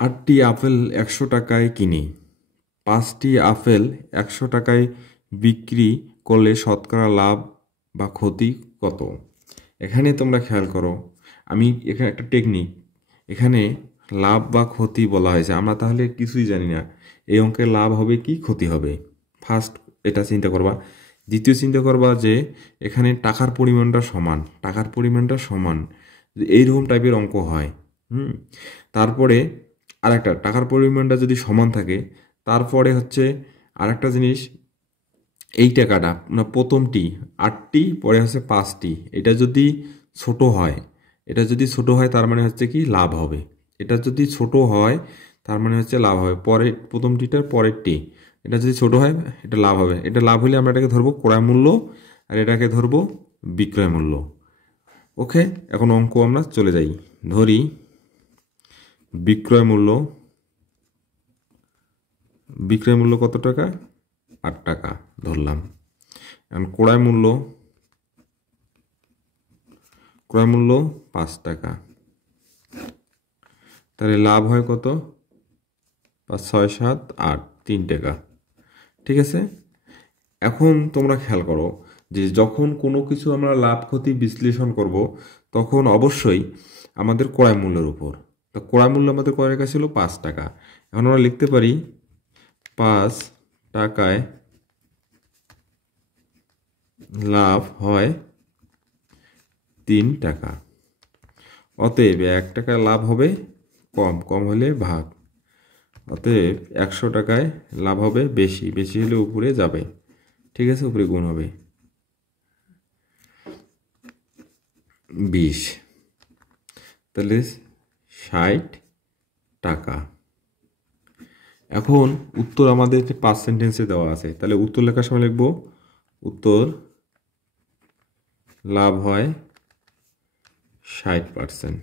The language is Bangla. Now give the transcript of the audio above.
8টি আপেল 100 টাকায় কিনি, 5টি আপেল 100 টাকায় বিক্রি করলে শতকরা লাভ বা ক্ষতি কত? এখানে তোমরা খেয়াল করো, আমি এখানে একটা টেকনিক, এখানে লাভ বা ক্ষতি বলা হয়েছে, আমরা তাহলে কিছুই জানি না এই অঙ্কের লাভ হবে কি ক্ষতি হবে। ফার্স্ট এটা চিন্তা করবা। দ্বিতীয় চিন্তা করবা যে এখানে টাকার পরিমাণটা সমান, টাকার পরিমাণটা সমান যদি এইরকম টাইপের অঙ্ক হয়, তারপরে আরেকটা টাকার পরিমাণটা যদি সমান থাকে, তারপরে হচ্ছে আরেকটা জিনিস, এই টাকাটা না প্রথমটি 8টি পরে হচ্ছে 5টি, এটা যদি ছোট হয়, এটা যদি ছোট হয় তার মানে হচ্ছে কি লাভ হবে, এটা যদি ছোট হয় তার মানে হচ্ছে লাভ হবে, পরে প্রথমটিটার পরেরটি এটা যদি ছোট হয় এটা লাভ হবে, এটা লাভ হলে আমরা এটাকে ধরবো ক্রয় মূল্য আর এটাকে ধরবো বিক্রয় মূল্য। ওকে, এখন অঙ্ক আমরা চলে যাই, ধরি বিক্রয় মূল্য, বিক্রয় মূল্য কত টাকা? 8 টাকা ধরলাম। এখন ক্রয় মূল্য, ক্রয় মূল্য 5 টাকা, তাহলে লাভ হয় কত? 5, 6, 7, 8, 3 টাকা। ঠিক আছে, এখন তোমরা খেয়াল করো যে যখন কোনো কিছু আমরা লাভ ক্ষতি বিশ্লেষণ করব তখন অবশ্যই আমাদের ক্রয় মূল্যের উপর, তো ক্রয় মূল্য আমাদের কয় টাকা ছিল? 5 টাকা। এখন আমরা লিখতে পারি 5 টাকায় লাভ হয় 3 টাকা, অতএব 1 টাকা লাভ হবে কম, কম হলে ভাগ, অতএব 100 টাকায় লাভ হবে বেশি, বেশি হলে উপরে যাবে। ঠিক আছে, উপরে গুণ হবে 20, তাহলে 60 টাকা। এখন উত্তর আমাদের 5 সেন্টেন্সে দেওয়া আছে, তাহলে উত্তর লেখার সময় লিখব উত্তর লাভ হয় 60%।